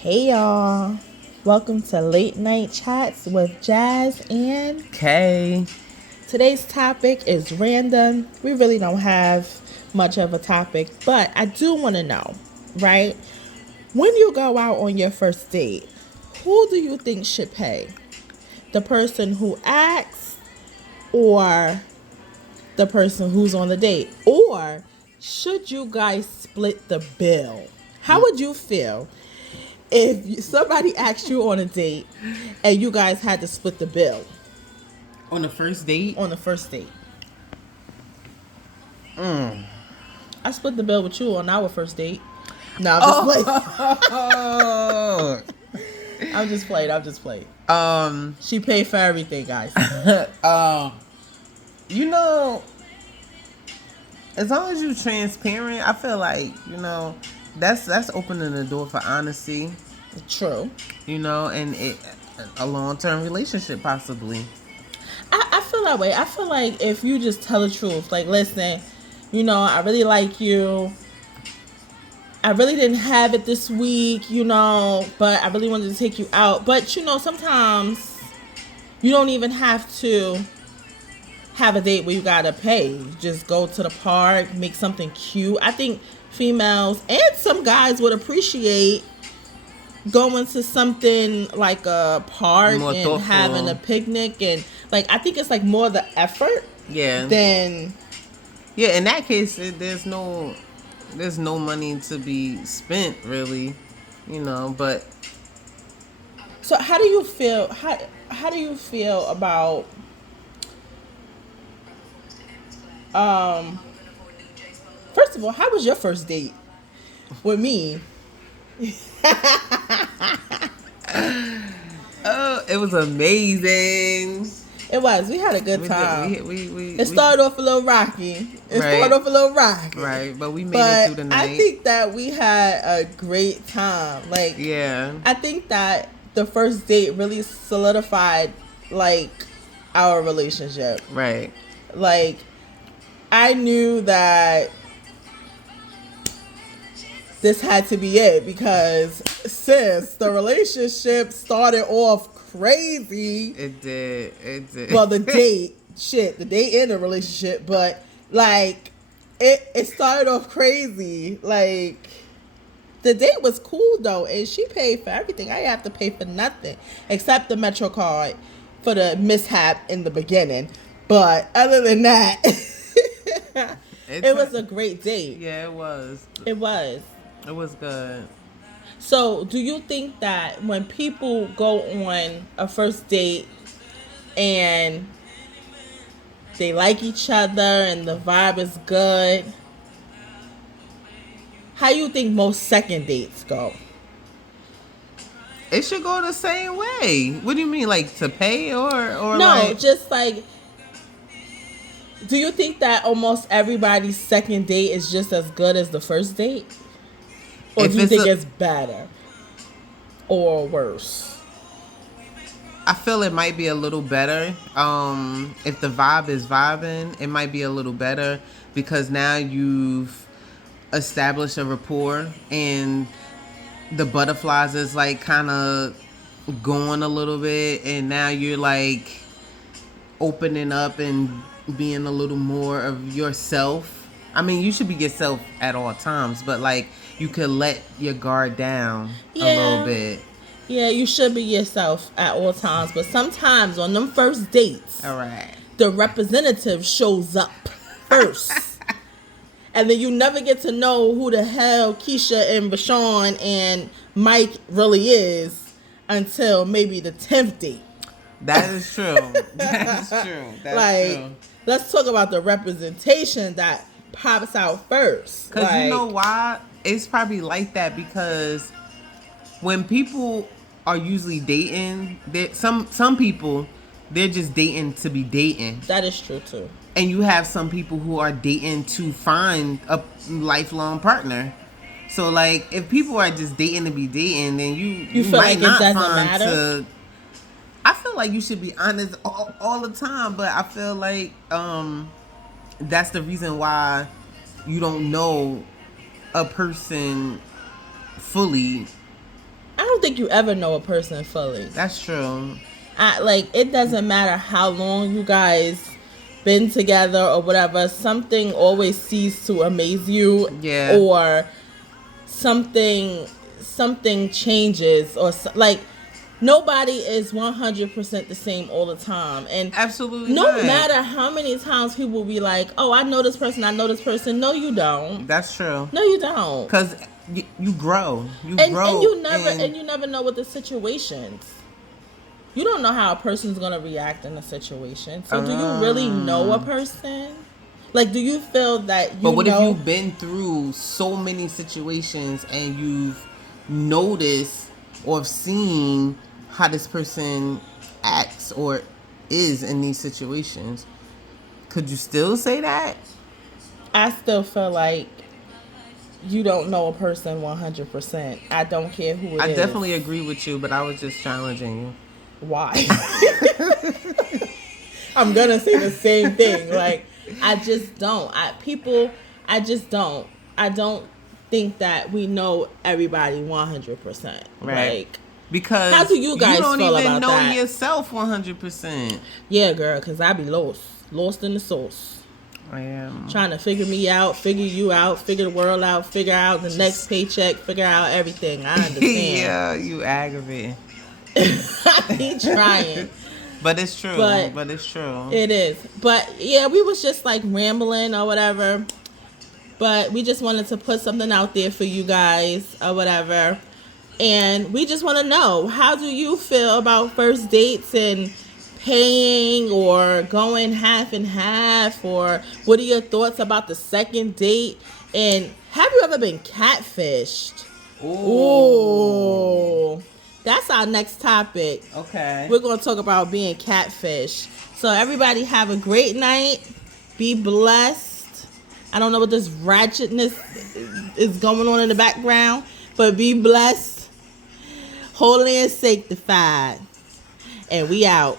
Hey y'all, welcome to Late Night Chats with Jazz and Okay. today's topic is random. We really don't have much of a topic, but I do want to know, right? When you go out on your first date, who do you think should pay? The person who asks or the person who's on the date? Or should you guys split the bill? How would you feel if somebody asked you on a date and you guys had to split the bill On the first date? on the first date? I split the bill with you on our first date. No, I'm just playing. I'm just playing. She paid for everything, guys. You know, as long as you're transparent, I feel like, that's opening the door for honesty, True. and a long-term relationship possibly. I feel that way. I feel like if you just tell the truth, like, listen, I really like you. I really didn't have it this week, but I really wanted to take you out. But, sometimes you don't even have to have a date where you gotta pay. Just go to the park, make something cute. I think females and some guys would appreciate going to something like a park More and thoughtful. having a picnic, and I think it's like more the effort Yeah. than In that case, there's no money to be spent really, but So how do you feel? How do you feel about First of all, how was your first date with me? oh, it was amazing. It was. We had a good time. It started off a little rocky. Right, but we made it through the night. I think that we had a great time. I think that the first date really solidified our relationship. Right. I knew that this had to be it because since the relationship started off crazy. It did. Well, the date and the relationship, but it started off crazy. The date was cool though, and she paid for everything. I didn't have to pay for nothing except the Metro card for the mishap in the beginning. But other than that, it was a great date. Yeah, it was. It was. It was good. So, do you think that when people go on a first date and they like each other and the vibe is good, how you think most second dates go? It should go the same way. What do you mean, to pay or no? Just do you think that almost everybody's second date is just as good as the first date? Or do you think it's better or worse? I feel it might be a little better. If the vibe is vibing, it might be a little better because now you've established a rapport and the butterflies is kind of going a little bit, and now you're opening up and being a little more of yourself. I mean, you should be yourself at all times, but you could let your guard down a little bit. Yeah, you should be yourself at all times, but sometimes on them first dates, all right, the representative shows up first. And then you never get to know who the hell Keisha and Bashan and Mike really is until maybe the 10th date. That is true. That is true. That's true. Let's talk about the representation that pops out first. Because you know why? It's probably like that because when people are usually dating, some people, they're just dating to be dating. That is true too. And you have some people who are dating to find a lifelong partner. So if people are just dating to be dating, then you feel might like not it doesn't find matter? I feel like you should be honest all the time, but I feel like that's the reason why you don't know a person fully think you ever know a person fully. That's true. Like, it doesn't matter how long you guys been together or whatever. Something always seems to amaze you. Yeah. Or something changes, or like, nobody is 100% the same all the time. And absolutely no not. matter how many times people will be like, oh, I know this person. No, you don't. That's true. No, you don't. Because you grow. And you never know what the situations. You don't know how a person's going to react in a situation. So do you really know a person? Like, do you feel that you But what know? if you've been through so many situations and you've noticed or seen how this person acts or is in these situations? Could you still say that? I still feel like you don't know a person 100%. I don't care who it is. I definitely agree with you, but I was just challenging you. Why? I'm gonna say the same thing. Like, I just don't. I just don't. I don't think that we know everybody 100%. Right. Like, because how do you guys don't feel even about know that? yourself 100%. Yeah, girl, because I be lost in the sauce. I am Trying to figure me out, figure you out, figure the world out, figure out the next paycheck, figure out everything. I understand. Yeah, you aggravate. I be trying. But it's true. But it's true. It is. But yeah, we was just like rambling or whatever. But we just wanted to put something out there for you guys or whatever. And we just want to know, how do you feel about first dates and paying or going half and half? Or what are your thoughts about the second date? And have you ever been catfished? Ooh. That's our next topic. Okay. We're going to talk about being catfish. So everybody have a great night. Be blessed. I don't know what this ratchetness is going on in the background, but be blessed, holy and sanctified. And we out.